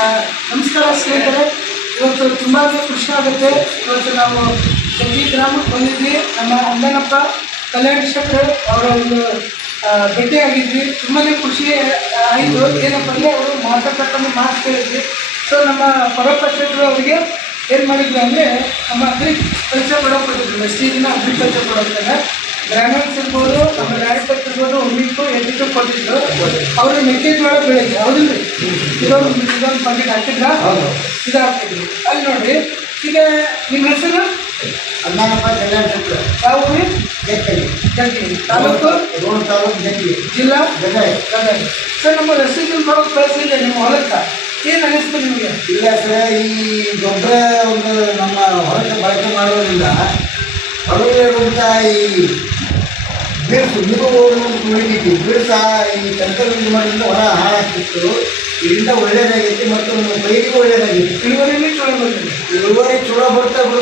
ನಮಸ್ಕಾರ ಸ್ನೇಹಿತರೆ, ಇವತ್ತು ತುಂಬಾ ಖುಷಿ ಆಗುತ್ತೆ. ಇವತ್ತು ನಾವು ಜಗ್ಗಿ ಗ್ರಾಮಕ್ಕೆ ಬಂದಿದ್ವಿ. ನಮ್ಮ ಅಂಜನಪ್ಪ ಕಲ್ಯಾಣ ಶೆಟ್ಟರ್ ಅವರ ಒಂದು ಭೇಟಿಯಾಗಿದ್ವಿ. ತುಂಬಾ ಖುಷಿ ಆಯಿತು. ಏನಪ್ಪ ಅಂದರೆ ಅವರು ಮಾತಾಡ್ತಕ್ಕಂಥ ಮಾತು ಕೇಳಿದ್ವಿ. ಸೊ ನಮ್ಮ ಪರಪ್ಪ ಶೆಟ್ಟರ್ ಅವರಿಗೆ ಏನು ಮಾಡಿದ್ವಿ ಅಂದರೆ ನಮ್ಮ ಅಗ್ರಿಕಲ್ಚರ್ ಕೊಡೋಕೊಟ್ಟಿದ್ರು. ವೆಸ್ಟೀಜಿನ ಅಗ್ರಿಕಲ್ಚರ್ ಕೊಡೋಕ್ಕಾಗ ಗ್ರಾನೈಟ್ಸ್ ಇರ್ಬೋದು, ನಮ್ಮ ಲ್ಯಾಂಡ್ ಇರ್ಬೋದು, ಒಮ್ಮಿಟ್ಟು ಎದ್ದಿಟ್ಟು ಕೊಟ್ಟಿದ್ರು. ಅವರು ಮೆಕ್ಕೆಜೋಳ ಬೆಳೆದ್ರು. ಹೌದಿಲ್ಲ ರೀ? ಇದೊಂದು ಪಾಕೆಟ್ ಹಾಕಿದ್ರ, ಇದು ಹಾಕಿದ್ವಿ. ಅಲ್ಲಿ ನೋಡಿ. ಈಗ ನಿಮ್ಮ ಹೆಸರು ಅಂಜನಪ್ಪ ಕಲ್ಯಾಣ ಶೆಟ್ಟರ್. ಯಾವ ಊರಿ? ಜಗ್ಗಿ ತಾಲೂಕು ಜಗ್ಗಿ, ಜಿಲ್ಲಾ ಗದಗ. ಸರ್, ನಮ್ಮ ವೆಸ್ಟೀಜನ್ ಕೊಡೋಕೆ ಕಳಿಸಿದೆ ನಿಮ್ಮ ಹೊಲಕ್ಕೆ. ಏನು ಅನಿಸ್ತು ನಿಮಗೆ? ಇಲ್ಲ ಸರ್, ಈ ಗೊಬ್ಬರ ಒಂದು ನಮ್ಮ ಹೊರಗೆ ಬಳಕೆ ಮಾಡೋದ್ರಿಂದ ಹೊರಗಿರುವಂಥ ಈ ಬಿರ್ಸು ನೀವು ಉಳಿದೈತಿ. ಬಿರ್ಸ ಈ ಕೆಮಿಕಲ್ ಮಾಡೋದ್ರಿಂದ ಹೊರ ಹಾಳಾಗ್ತಿತ್ತು. ಇದರಿಂದ ಒಳ್ಳೇದಾಗೈತಿ ಮತ್ತು ನಮ್ಮ ಪೈರಿಗೂ ಒಳ್ಳೇದಾಗೈತಿ. ಇಳುವರಿನೇ ಚಲೋ ಬಂದಿದೆ. ಇಳುವರಿ ಚಲೋ ಬರ್ತವೆ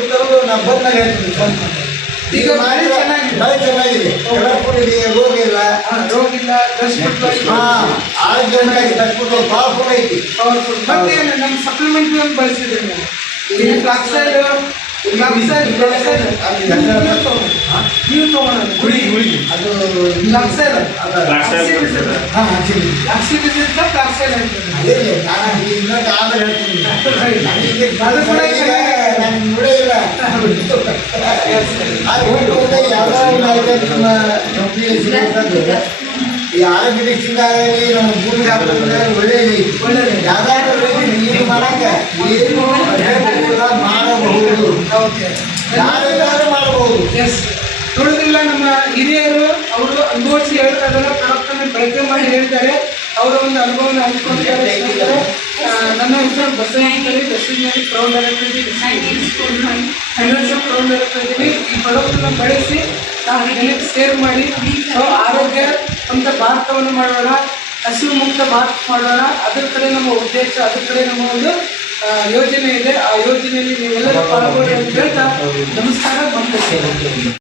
ನಾವು ಬಂದಾಗ ಹೇಳ್ತೀವಿ. ಸ್ವಲ್ಪ ಈಗ ಮಳೆ ಚೆನ್ನಾಗಿದೆ. ಮಳೆ ಚೆನ್ನಾಗಿದೆ, ಕಲರ್ಫುಲ್ ಇದೆ, ರೋಗ ಇಲ್ಲ. ರೋಗ ಇಲ್ಲ, ಆರೋಗ್ಯವಾಗಿ ತಟ್ಬಿಟ್ಟು ಪವರ್ಫುಲ್ ಐತಿ. ಪವರ್ಫುಲ್. ಮತ್ತೆ ನಮ್ಮ ಸಪ್ಲಿಮೆಂಟ್ ಅಂತ ಬಳಸಿದ್ರಿ ನೀವು. ಈ ಫ್ಲಾಕ್ಸೈಡ್ ನೀವು ತಗೊಳ್ಳೋದು ಗುಳಿ ಅದು ಫ್ಲಾಕ್ಸೈಡ್ ಫ್ಲಾಕ್ಸೈಡ್ ಅದೇ ನಾನು ಇನ್ನೊಂದು ಆಮೇಲೆ ಹೇಳ್ತೀನಿ. ಅದು ಕೂಡ ನಾನು ನೋಡೇ ಇಲ್ಲ. ಯಾವುದೋ ಒಂದು ಐಟಮ್ ನಮ್ಮ ಕಂಪ್ನಿಯಲ್ಲಿ ಸಿಗುತ್ತಂದ್ರೆ ಈ ಆರೋಗ್ಯಕ್ಕೆ ಸಿಂಗಾಗಲಿ ನಮ್ಮ ಭೂಮಿಗೆ ಹಾಕೋದ್ರೆ ಒಳ್ಳೇದು. ಯಾವ್ದಾದ್ರು ನೀರು ಮಾಡಕ್ಕೆ ಏನು ಮಾಡಬಹುದು, ಯಾರೆಲ್ಲಾದ್ರೂ ಮಾಡಬಹುದು. ಎಸ್, ನೋಡಿದ್ರಿಲ್ಲ ನಮ್ಮ ಹಿರಿಯರು ಅವರು ಅನುಭವಿಸಿ ಹೇಳ್ತಾ ಇದ್ದಾರೆ. ಪ್ರಾಡಕ್ಟನ್ನು ಬಳಕೆ ಮಾಡಿ ಹೇಳ್ತಾರೆ. ಅವರ ಒಂದು ಅನುಭವನ ಹಂಚ್ಕೊಂಡಿದ್ದಾರೆ. ನನ್ನ ಹೆಸರು ಬಸವನಹಳ್ಳಿ, ವೆಸ್ಟೀಜ್ ಪ್ರೌಢ ಡೈರೆಕ್ಟರ್ ಫೈನಾನ್ಷಿಯಲ್ ಪ್ರೌಢ ಡೈರೆಕ್ಟರ್ ಇದ್ದೀವಿ. ಈ ಪ್ರಾಡಕ್ಟನ್ನು ಬಳಸಿ ನಾವು ಜನಕ್ಕೆ ಸೇರ್ ಮಾಡಿ ಆರೋಗ್ಯ ಅಂತ ಭಾರತವನ್ನು ಮಾಡೋಣ, ಹಸಿವು ಮುಕ್ತ ಭಾರತ ಮಾಡೋಣ. ಅದ್ರ ಕಡೆ ನಮ್ಮ ಉದ್ದೇಶ, ಅದ್ರ ಕಡೆ ನಮ್ಮ ಒಂದು ಯೋಜನೆ ಇದೆ. ಆ ಯೋಜನೆಯಲ್ಲಿ ನೀವೆಲ್ಲರೂ ಪಾಲ್ಗೊಳ್ಳಿ ಅಂತ ಹೇಳ್ತಾ ನಮಸ್ಕಾರ.